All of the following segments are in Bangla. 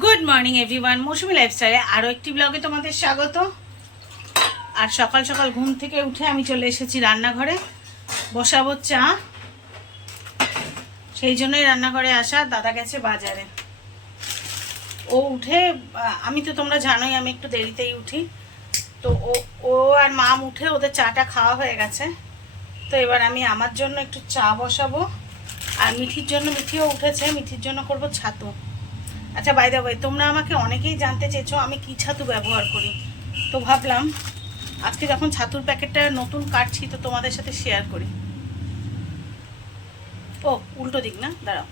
গুড মর্নিং এভরিওয়ান মৌসুমি লাইফস্টাইলে আরও একটি ব্লগে তোমাদের স্বাগত। আর সকাল সকাল ঘুম থেকে উঠে আমি চলে এসেছি রান্নাঘরে। বসাবো চা। সেই জন্যই রান্নাঘরে আসা। দাদা গেছে বাজারে। ও উঠে আমি তো তোমরা জানোই, আমি একটু দেরিতেই উঠি। তো ও ও আর মাম উঠে ওদের চাটা খাওয়া হয়ে গেছে। তো এবার আমি আমার জন্য একটু চা বসাবো। আর মিঠির জন্য, মিঠিও উঠেছে, মিঠির জন্য করব ছাতু। আচ্ছা বাই দা ভাই তোমরা আমাকে অনেকেই জানতে চেয়েছো, আমি কি ছাতু ব্যবহার করি? তো ভাবলাম, আজকে যখন ছাতুর প্যাকেটটা নতুন কাটছি, তো তোমাদের সাথে শেয়ার করি। ও, উল্টো দিক না? দাঁড়াও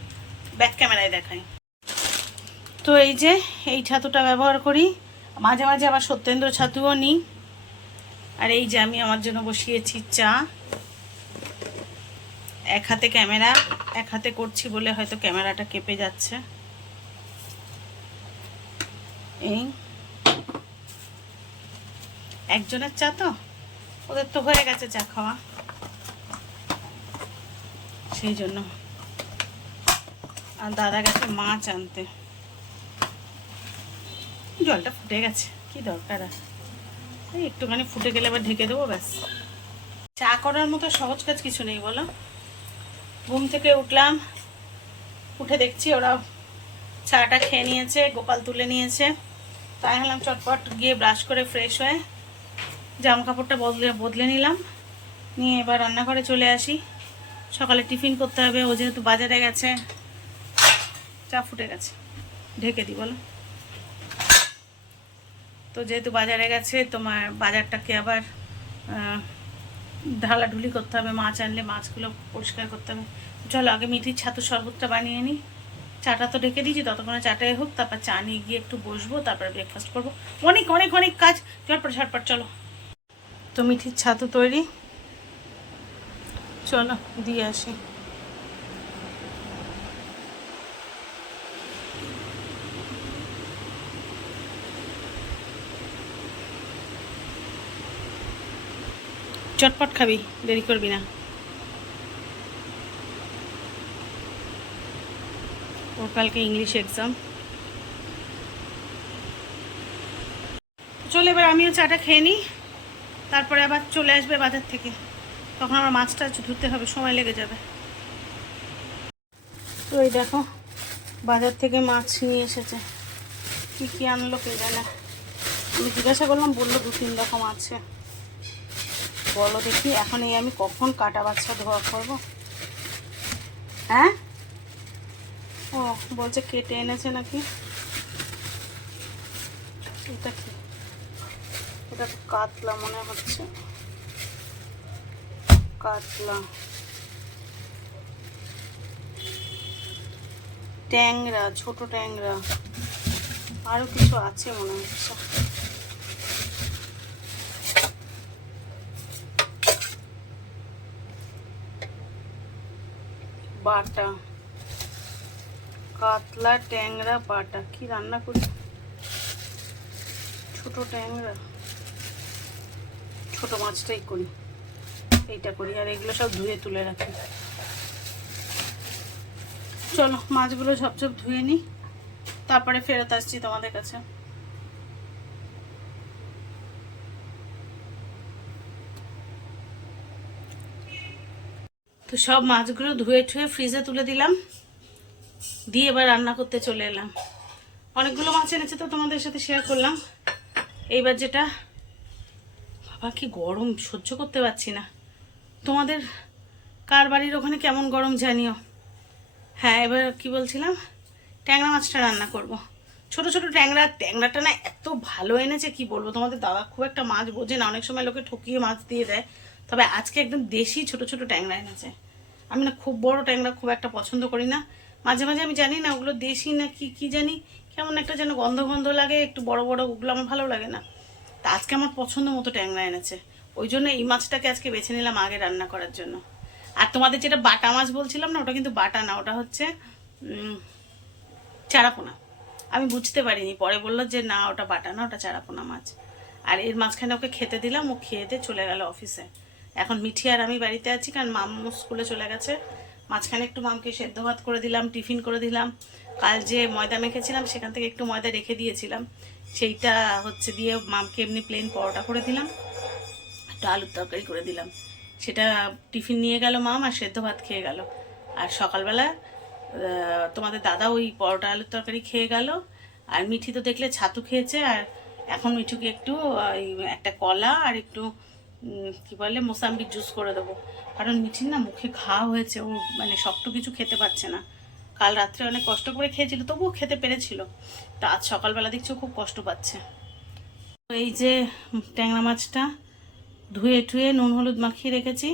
ব্যাক ক্যামেরায় দেখাই। তো এই যে, এই ছাতুটা ব্যবহার করি। মাঝে মাঝে আবার সত্যেন্দ্র ছাতুও নিই। আর এই যে, আমি আমার জন্য বসিয়েছি চা। এক হাতে ক্যামেরা, এক হাতে করছি বলে হয়তো ক্যামেরাটা কেঁপে যাচ্ছে। এই, একজনের চা তো? ওদের তো হয়ে গেছে চা খাওয়া। সেই জন্য। আর দাদা গেছে মাছ আনতে। জলটা ফুটে গেছে, কি দরকার আর? এই একটুখানি ফুটে গেলে আবার ঢেকে দেবো, ব্যাস। চা করার মতো সহজ কাজ কিছু নেই, বলো। ঘুম থেকে উঠলাম, উঠে দেখছি ওরা চাটা খেয়ে নিয়েছে, গোপাল তুলে নিয়েছে। তাই হলাম চটপট গিয়ে ব্রাশ করে ফ্রেশ হয়ে জামা কাপড়টা বদলে বদলে নিলাম। নিয়ে এবার রান্নাঘরে চলে আসি। সকালে টিফিন করতে হবে, ও যেহেতু বাজারে গেছে, চা ফুটে গেছে। ঢেকে দিই বলো। তো যেহেতু বাজারে গেছে, তোমার বাজারটাকে আবার ঢালাঢুলি করতে হবে, মাছ আনলে মাছগুলো পরিষ্কার করতে হবে। চলো, আগে মিঠির ছাতু শরবতটা বানিয়ে নিই চাটা তো ঢেকে দিয়েছি ততক্ষণে চাটাই হোক তারপর চা নিয়ে গিয়ে একটু বসবো তারপরে ব্রেকফাস্ট করব। অনেক অনেক অনেক কাজ। ঝটপট ঝটপট চলো। তো মিঠির ছাতু তৈরি? চলো দিয়ে আসি। চটপট খাবি দেরি করবি না। কালকে ইংলিশ এক্সাম চলো এবার আমিও চাটা খেয়ে নিই, তারপরে আবার চলে আসবে বাজার থেকে। তখন আমার মাছটা ধুতে হবে, সময় লেগে যাবে। তো এই দেখো, বাজার থেকে মাছ নিয়ে এসেছে। কী কী আনলো কে জানে। আমি জিজ্ঞাসা করলাম, বলল দু তিন রকম আছে। বলো দেখি, এখন এই আমি কখন কাটা বাচ্চা ধোয়া করব? হ্যাঁ? ও, বলছে কেটে এনেছে নাকি? এটা কি? এটা তো কাতলা মনে হচ্ছে। কাতলা। ট্যাংরা, ছোট ট্যাংরা। আরও কিছু আছে মনে হচ্ছে। বাটা। কাতলা ট্যাংরা বাটা। কি রান্না করি? ছোট ট্যাংরা। ছোট মাছটাই করি। এইটা করি আর এগুলো সব ধুয়ে তুলে রাখি। চলো, মাছগুলো ঝপঝপ ধুয়ে নিই। তারপরে ফেরত আসছি তোমাদের কাছে। তো সব মাছগুলো ধুয়ে ঠুয়ে ফ্রিজে তুলে দিলাম। দিয়ে এবার রান্না করতে চলে এলাম। অনেকগুলো মাছ এনেছে তো তোমাদের সাথে শেয়ার করলাম। এইবার যেটা, বাবা কি গরম, সহ্য করতে পারছি না। তোমাদের কার বাড়ির ওখানে কেমন গরম জানিও। হ্যাঁ এবার কি বলছিলাম? ট্যাংরা মাছটা রান্না করব। ছোট ছোট ট্যাংরা, ট্যাংরাটা না এত ভালো এনেছে, কি বলব? তোমাদের দাদা খুব একটা মাছ বোঝে না, অনেক সময় লোকে ঠকিয়ে মাছ দিয়ে দেয়। তবে আজকে একদম দেশি ছোট ছোট ট্যাংরা এনেছে। আমি না খুব বড় ট্যাংরা খুব একটা পছন্দ করি না। মাঝে মাঝে আমি জানি না, ওগুলো দেশি না কি কি জানি, কেমন একটা যেন গন্ধ গন্ধ লাগে, একটু বড় বড়, ওগুলো আমার ভালো লাগে না। তা আজকে আমার পছন্দ মতো ট্যাংরা এনেছে। ওই জন্য এই মাছটাকে আজকে বেছে নিলাম আগে রান্না করার জন্য। আর তোমাদের যেটা বাটা মাছ বলছিলাম না, ওটা কিন্তু বাটা না, ওটা হচ্ছে চারাপোনা। আমি বুঝতে পারিনি, পরে বলল যে না, ওটা বাটা না, ওটা চারাপোনা মাছ। আর এর মাঝখানে ওকে খেতে দিলাম, ও খেয়ে দিয়ে চলে গেল অফিসে। এখন মিঠি আর আমি বাড়িতে আছি, কারণ মাম্মু স্কুলে চলে গেছে। মাঝখানে একটু মামকে সেদ্ধ ভাত করে দিলাম, টিফিন করে দিলাম। কাল যে ময়দা মেখেছিলাম, সেখান থেকে একটু ময়দা রেখে দিয়েছিলাম। সেইটা হচ্ছে দিয়ে মামকে এমনি প্লেন পরোটা করে দিলাম, একটু আলুর তরকারি করে দিলাম। সেটা টিফিন নিয়ে গেল মাম আর সেদ্ধ ভাত খেয়ে গেল। আর সকালবেলা তোমাদের দাদা ওই পরোটা আলুর তরকারি খেয়ে গেল। আর মিঠি তো দেখলে ছাতু খেয়েছে, আর এখন মিঠুকে একটু একটা কলা আর একটু কি বলে মোসাম্বির জুস করে দেবো। কারণ মিঠির না মুখে ঘা হয়েছে, ও মানে শক্ত কিছু খেতে পারছে না। কাল রাত্রে অনেক কষ্ট করে খেয়েছিল, তবুও খেতে পেরেছিল। তা আজ সকালবেলা দেখছি খুব কষ্ট পাচ্ছে। তো এই যে ট্যাংরা মাছটা ধুয়ে টুয়ে নুন হলুদ মাখিয়ে রেখেছি,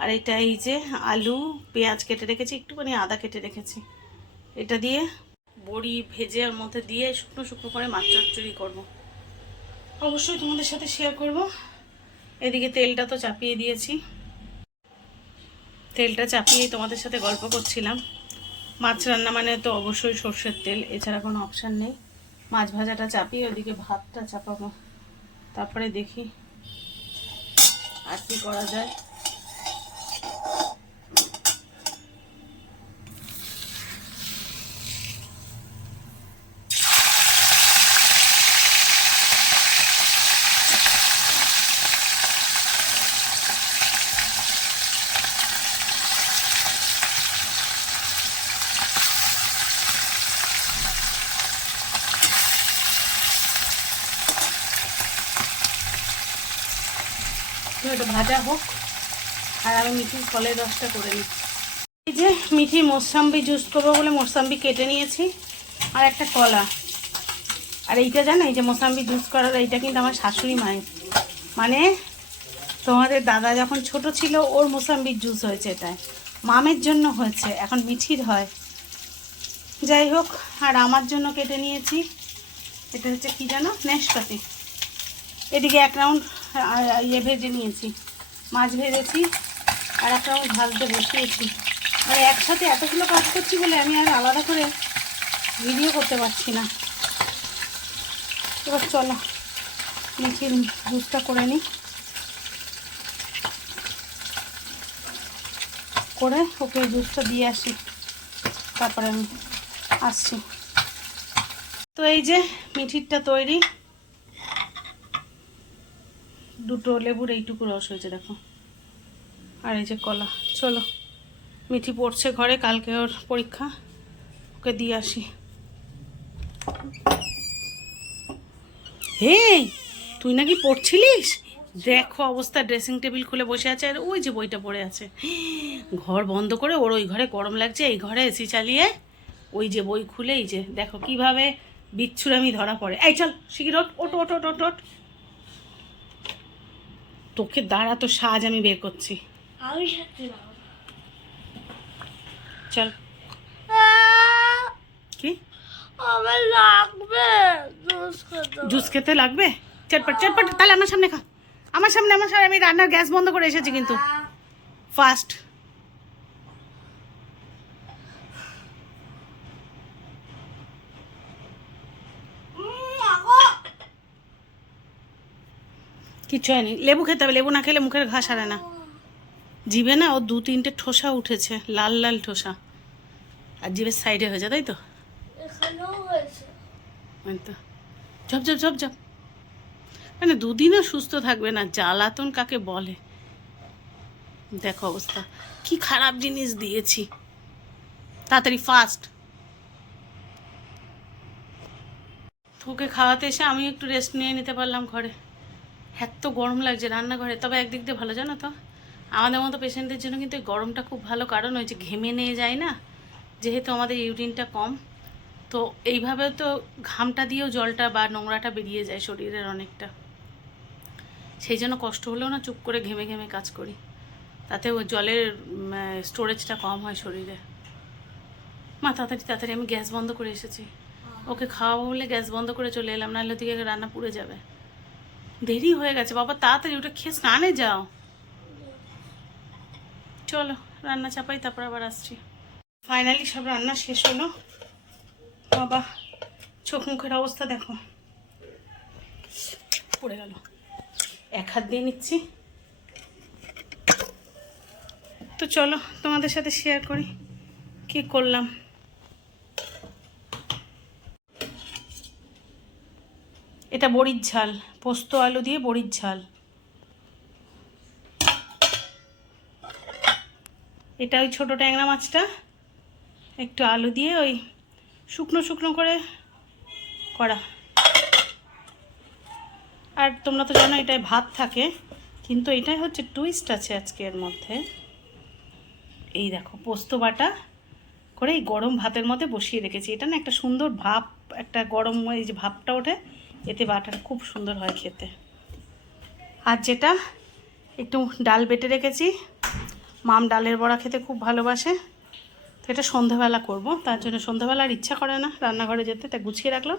আর এটা এই যে আলু, পেঁয়াজ কেটে রেখেছি, একটুখানি আদা কেটে রেখেছি। এটা দিয়ে বড়ি ভেজে ওর মধ্যে দিয়ে শুকনো শুকনো করে মাছ চচ্চড়ি করব। অবশ্যই তোমাদের সাথে শেয়ার করব। এদিকে তেলটা তো চাপিয়ে দিয়েছি। তেলটা চাপিয়ে তোমাদের সাথে গল্প করছিলাম। মাছ রান্না মানে তো অবশ্যই সর্ষের তেল, এছাড়া কোনো অপশান নেই। মাছ ভাজাটা চাপিয়ে ওদিকে ভাতটা চাপাবো। তারপরে দেখি আর কি করা যায়। এটা ভাজা হোক, আর আমি মিঠির ফলের রসটা করে নিই। এই যে মিঠি মোসাম্বি জুস করব বলে মোসাম্বি কেটে নিয়েছি, আর একটা কলা। আর এইটা জানো, এই যে মোসাম্বি জুস করার এইটা কিন্তু আমার শাশুড়ি মায়ের। মানে তোমাদের দাদা যখন ছোট ছিল, ওর মোসাম্বির জুস হয়েছে এটায়। মামের জন্য হয়েছে, এখন মিঠির হয়। যাই হোক, আর আমার জন্য কেটে নিয়েছি। এটা হচ্ছে কি জানো নেশপাতি এদিকে এক রাউন্ড ইয়ে ভেজে নিয়েছি, মাছ ভেজেছি, আর এক রাউন্ড ভাজতে বসিয়েছি। মানে একসাথে এতগুলো কাজ করছি বলে আমি আর আলাদা করে ভিডিও করতে পারছি না। এবার চলো মিঠির জুসটা করে নিই। করে ওকে জুসটা দিয়ে আসি। তারপরে আমি আসছি। তো এই যে মিঠিরটা তৈরি দুটো লেবুর এইটুকু রস হয়েছে, দেখো। আর এই যে কলা। চলো, মিঠি পড়ছে ঘরে, কালকে ওর পরীক্ষা। ওকে দিয়ে আসি। হেই, তুই নাকি পড়ছিলিস? দেখো অবস্থা, ড্রেসিং টেবিল খুলে বসে আছে, আর ওই যে বইটা পড়ে আছে। ঘর বন্ধ করে ওর ওই ঘরে গরম লাগছে, এই ঘরে এসি চালিয়ে ওই যে বই খুলে, এই যে দেখো কীভাবে বিচ্ছুরামি ধরা পড়ে। এই চল শিগির ওট ওট ওট ওট ওট তোকে দাঁড়া তো সাজ আমি বের করছি। আমি চল। কি? আমার লাগবে। জুস খেতে লাগবে? চটপট চটপট তাহলে আমার সামনে খা। আমার সামনে আমার সামনে আমি রান্নার গ্যাস বন্ধ করে এসেছি কিন্তু। ফাস্ট কিচ্ছু হয়নি। লেবু খেতে হবে লেবু না খেলে মুখের ঘা সারে না। জিভে না ও দু তিনটে ঠোসা উঠেছে লাল লাল ঠোসা। আর জিভের সাইডে হয়েছে তাই তো? ঝপ ঝপ ঝপ ঝপ। মানে দুদিনও সুস্থ থাকবে না জ্বালাতন কাকে বলে? দেখো অবস্থা। কি খারাপ জিনিস দিয়েছি। তাড়াতাড়ি ফাস্ট তোকে খাওয়াতে এসে আমি একটু রেস্ট নিয়ে নিতে পারলাম ঘরে। এত গরম লাগছে রান্নাঘরে। তবে একদিক দিয়ে ভালো জানো তো? আমাদের মতো পেশেন্টদের জন্য কিন্তু গরমটা খুব ভালো কারণ ওই যে ঘেমে নিয়ে যায় না যেহেতু আমাদের ইউরিনটা কম। তো এইভাবে তো ঘামটা দিয়েও জলটা বা নোংরাটা বেরিয়ে যায় শরীরের অনেকটা। সেই জন্য কষ্ট হলেও না চুপ করে ঘেমে ঘেমে কাজ করি। তাতে ওই জলের স্টোরেজটা কম হয় শরীরে। মা তাড়াতাড়ি তাড়াতাড়ি আমি গ্যাস বন্ধ করে এসেছি। ওকে খাওয়াবো বলে গ্যাস বন্ধ করে চলে এলাম নাহলে ওদিকে রান্না পুড়ে যাবে। দেরি হয়ে গেছে। বাবা, তাড়াতাড়ি ওটা খেয়ে স্নানে যাও। চলো, রান্না চাপাই, তারপর আবার আসছি। ফাইনালি সব রান্না শেষ হলো। বাবা, চোখ মুখের অবস্থা দেখো। পড়ে গেল। এক হাত দিয়ে নিচ্ছি। তো চলো, তোমাদের সাথে শেয়ার করি। কি করলাম? এটা বড়ির ঝাল, পোস্ত আলু দিয়ে বড়ির ঝাল। এটা ওই ছোটো ট্যাংরা মাছটা, একটু আলু দিয়ে ওই শুকনো শুকনো করে করা। আর তোমরা তো জানো এটাই ভাত থাকে, কিন্তু এটাই হচ্ছে টুইস্ট আছে আজকে এর মধ্যে। এই দেখো, পোস্ত বাটা করে এই গরম ভাতের মধ্যে বসিয়ে রেখেছি। এটা না একটা সুন্দর ভাপ একটা গরম এই যে ভাপটা ওঠে এতে বাটাটা খুব সুন্দর হয় খেতে। আর যেটা একটু ডাল বেটে রেখেছি মাম ডালের বড়া খেতে খুব ভালোবাসে তো এটা সন্ধ্যাবেলা করব। তার জন্য সন্ধ্যাবেলা আর ইচ্ছা করে না রান্নাঘরে যেতে তা গুছিয়ে রাখলাম।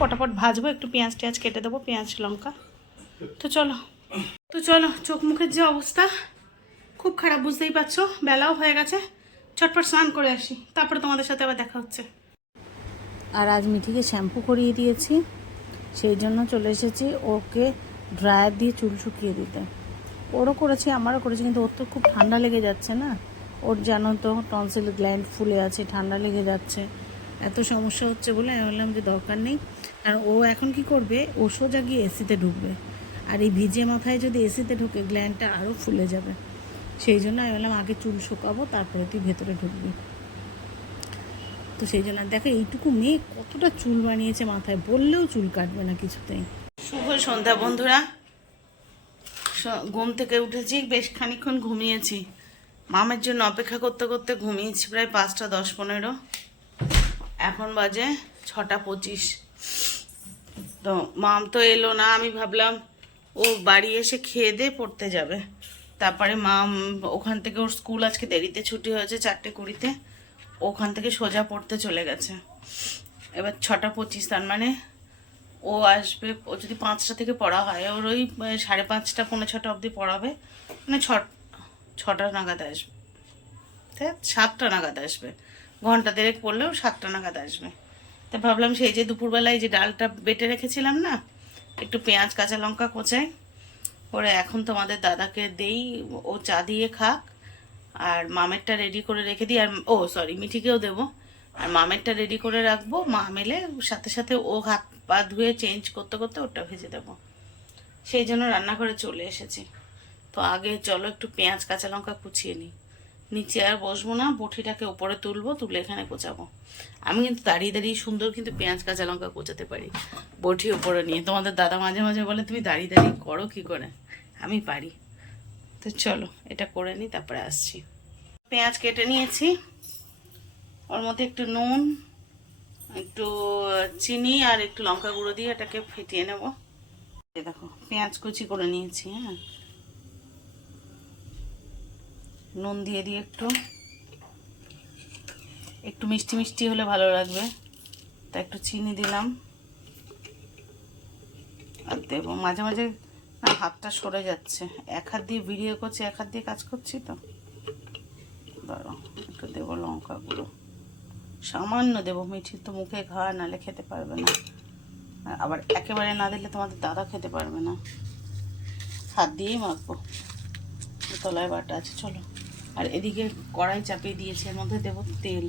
পটাপট ভাজবো একটু পেঁয়াজ টেঁয়াজ কেটে দেবো পেঁয়াজ লঙ্কা। তো চলো তো চলো চোখ মুখের যে অবস্থা খুব খারাপ বুঝতেই পারছ বেলাও হয়ে গেছে। চটপট স্নান করে আসি তারপরে তোমাদের সাথে আবার দেখা হচ্ছে। আর আজ মিঠিকে শ্যাম্পু করিয়ে দিয়েছি। সেই জন্য চলে এসেছি ওকে ড্রায়ার দিয়ে চুল শুকিয়ে দিতে। ওরও করেছি, আমারও করেছি, কিন্তু ওর তো খুব ঠান্ডা লেগে যাচ্ছে না? ওর জানো তো টনসিল গ্ল্যান্ড ফুলে আছে, ঠান্ডা লেগে যাচ্ছে। এত সমস্যা হচ্ছে বলে আমি বললাম যে দরকার নেই। আর ও এখন কি করবে? ও সোজা গিয়ে এসিতে ঢুকবে। আর এই ভিজে মাথায় যদি এসিতে ঢুকে গ্ল্যান্ডটা আরও ফুলে যাবে। সেই জন্য আমি বললাম, আগে চুল শুকাবো, তারপরে তুই ভেতরে ঢুকবি। তো সেই জন্য দেখো, এইটুকু মেয়ে কতটা চুল বানিয়েছে মাথায়, বললেও চুল কাটবে না কিছুতেই। শুভ সন্ধ্যা বন্ধুরা। ঘুম থেকে উঠেছি, বেশ খানিক্ষণ ঘুমিয়েছি। মামের জন্য অপেক্ষা করতে করতে ঘুমিয়েছি প্রায় পাঁচটা, দশ, পনেরো। এখন বাজে ছটা পঁচিশ। তো মাম তো এলো না, আমি ভাবলাম ও বাড়ি এসে খেয়ে দিয়ে পড়তে যাবে। তারপরে মাম ওখান থেকে ওর স্কুল আজকে দেরিতে ছুটি হয়েছে, চারটে কুড়িতে। ওখান থেকে সোজা পড়তে চলে গেছে। এবার ছটা পঁচিশ, তার মানে ও আসবে, ও যদি পাঁচটা থেকে পড়া হয়, ওর ওই সাড়ে পাঁচটা, পৌনে ছটা অবধি পড়াবে। মানে ছ, ছটা নাগাদ আসবে। তাই সাতটা নাগাদ আসবে। ঘণ্টা দেড়েক পড়লেও সাতটা নাগাদ আসবে। তা ভাবলাম সেই যে দুপুরবেলায় যে ডালটা বেটে রেখেছিলাম না, একটু পেঁয়াজ, কাঁচা লঙ্কা কোচাই, ওরে এখন তোমাদের দাদাকে দেই, ও চা দিয়ে খাক। আর মামেরটা রেডি করে রেখে দিই, আর ও সরি মিঠিকেও দেবো। আর মামেরটা রেডি করে রাখব, মা মেলে সাথে সাথে ও হাত পা ধুয়ে চেঞ্জ করতে করতে ওটা ভেজে দেবো। সেই জন্য রান্নাঘরে চলে এসেছি। তো আগে চলো একটু পেঁয়াজ, কাঁচা লঙ্কা কুচিয়ে নিই। নিচে আর বসবো না, বটিটাকে উপরে তুলবো, তুলে এখানে কোচাবো। আমি কিন্তু দাঁড়িয়ে দাঁড়িয়ে সুন্দর কিন্তু পেঁয়াজ, কাঁচা লঙ্কা কোচাতে পারি। বটি উপরে নিয়ে, তোমাদের দাদা মাঝে মাঝে বলে, তুমি দাঁড়িয়ে দাঁড়িয়ে করো কি করে? আমি পারি। তো চলো, এটা করে নিই তারপরে আসছি। পেঁয়াজ কেটে নিয়েছি। ওর মধ্যে একটু নুন, একটু চিনি আর একটু লঙ্কা গুঁড়ো দিয়ে এটাকে ফেটিয়ে নেব। দেখো, পেঁয়াজ কুচি করে নিয়েছি হ্যাঁ। নুন দিয়ে দিয়ে একটু। একটু মিষ্টি মিষ্টি হলে ভালো লাগবে। তা একটু চিনি দিলাম। আর দেবো, মাঝে মাঝে না, হাতটা সরে যাচ্ছে। এক হাত দিয়ে ভিডিও করছি, এক হাত দিয়ে কাজ করছি তো। দাঁড়াও, একটু দেবো লঙ্কা গুঁড়ো সামান্য দেবো মিঠির তো মুখে ঘা নালে খেতে পারবে না। আবার একেবারে না দিলে তোমাদের দাদা খেতে পারবে না। হাত দিয়েই মাখবো। তলায় বাটা আছে, চলো। আর এদিকে কড়াই চাপিয়ে দিয়েছি, এর মধ্যে দেবো তেল।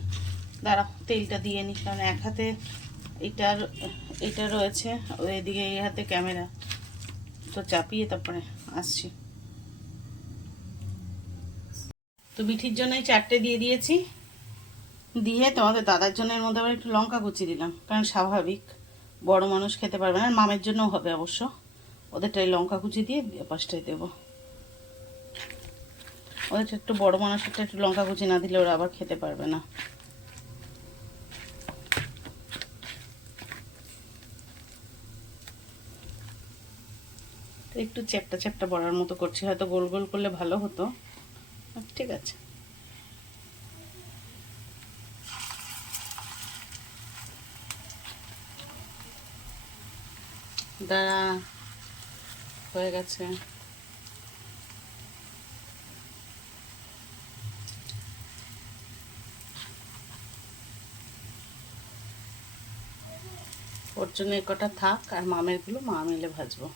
দাঁড়াও, তেলটা দিয়ে নিই কারণ এক হাতে এটার এটা রয়েছে ওই এদিকে এই হাতে ক্যামেরা। তো চাপিয়ে তারপরে আসছি। তো বিঠির জন্য চারটে দিয়ে দিয়েছি। দিয়ে তোমাদের দাদার জন্য এর মধ্যে আবার একটু লঙ্কা কুচি দিলাম, কারণ স্বাভাবিক। বড় মানুষ খেতে পারবে না মামের জন্যও হবে অবশ্য। ওদেরটা এই লঙ্কা কুচি দিয়ে পাশটাই দেবো। ওদেরটা একটু বড় মানুষেরটা একটু লঙ্কা কুচি না দিলে ওরা আবার খেতে পারবে না। তো একটু চ্যাপটা চ্যাপটা বড়ার মতো করছি, হয়তো গোল গোল করলে ভালো হতো। ঠিক আছে। দাঁড়া, হয়ে গেছে। ওর জন্য কটা থাক, আর মামেরগুলো মা মিলে ভাজবো।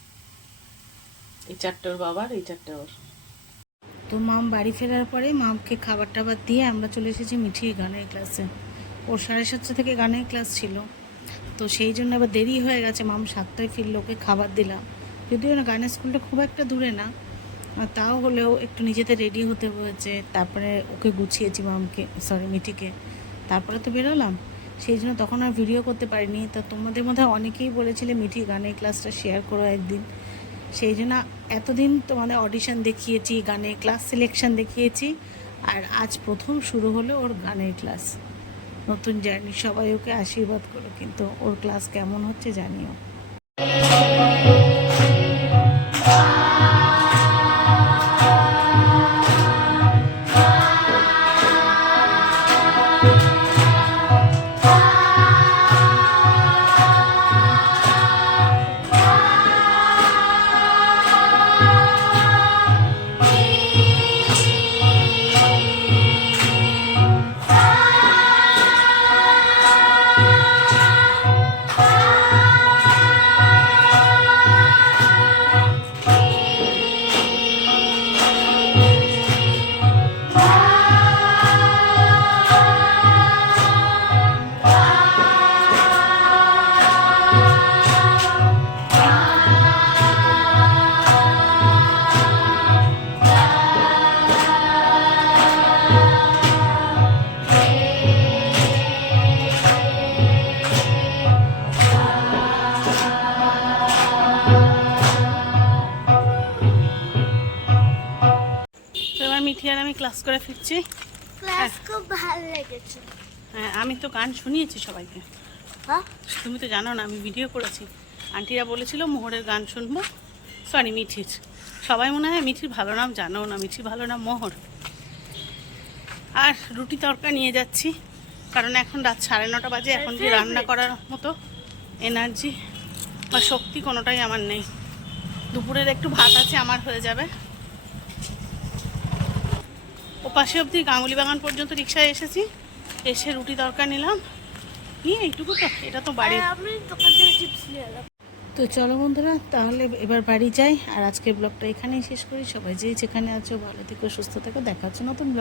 এই চারটে ওর বাবার এই চারটে ওর। তো মাম বাড়ি ফেরার পরে মামকে খাবার টাবার দিয়ে আমরা চলে এসেছি মিঠির গানের ক্লাসে। ওর সাড়ে সাতটা থেকে গানের ক্লাস ছিল। তো সেই জন্য আবার দেরি হয়ে গেছে, মাম সাতটায় ফিরলে, ওকে খাবার দিলাম। যদিও না, গানের স্কুলটা খুব একটা দূরে না। তাও হলেও একটু নিজেদের রেডি হতে হয়েছে, তারপরে ওকে গুছিয়েছি মামকে সরি মিটিকে তারপরে তো বেরোলাম। সেই জন্য তখন আর ভিডিও করতে পারিনি। তা তোমাদের মধ্যে অনেকেই বলেছিলে মিঠি গানের ক্লাসটা শেয়ার করো একদিন। সেই জন্য এতদিন তোমাদের অডিশন দেখিয়েছি, গানের ক্লাস সিলেকশন দেখিয়েছি, আর আজ প্রথম শুরু হলো ওর গানের ক্লাস নতুন জার্নি সবাই ওকে আশীর্বাদ করো, কিন্তু ওর ক্লাস কেমন হচ্ছে জানিও। ক্লাস করে ফিরছি। ক্লাস খুব ভালো লেগেছে। হ্যাঁ আমি তো গান শুনিয়েছি সবাইকে। হ্যাঁ? তুমি তো জানো না আমি ভিডিও করেছি। আন্টিরা বলেছিল মোহরের গান শুনব। সরি মিঠির। সবাই মনে হয় মিঠির ভালো নাম জানো না মিঠির ভালো নাম মোহর। আর রুটি তরকা নিয়ে যাচ্ছি কারণ এখন রাত সাড়ে নটা বাজে এখন যে রান্না করার মতো এনার্জি বা শক্তি কোনোটাই আমার নেই। দুপুরের একটু ভাত আছে আমার হয়ে যাবে। পাশে অবধি গাঙ্গুলি বাগান পর্যন্ত রিক্সায় এসেছি। এসে রুটি দরকার নিলাম। নিয়ে এইটুকু তো এটা তো বাড়ি দোকান থেকে চিপস নিয়ে এলাম। তো চলো বন্ধুরা তাহলে এবার বাড়ি যাই। আর আজকের ব্লগটা এখানেই শেষ করি। সবাই যে যেখানে আছো ভালো থেকো সুস্থ থেকো। দেখা হচ্ছে নতুন vlog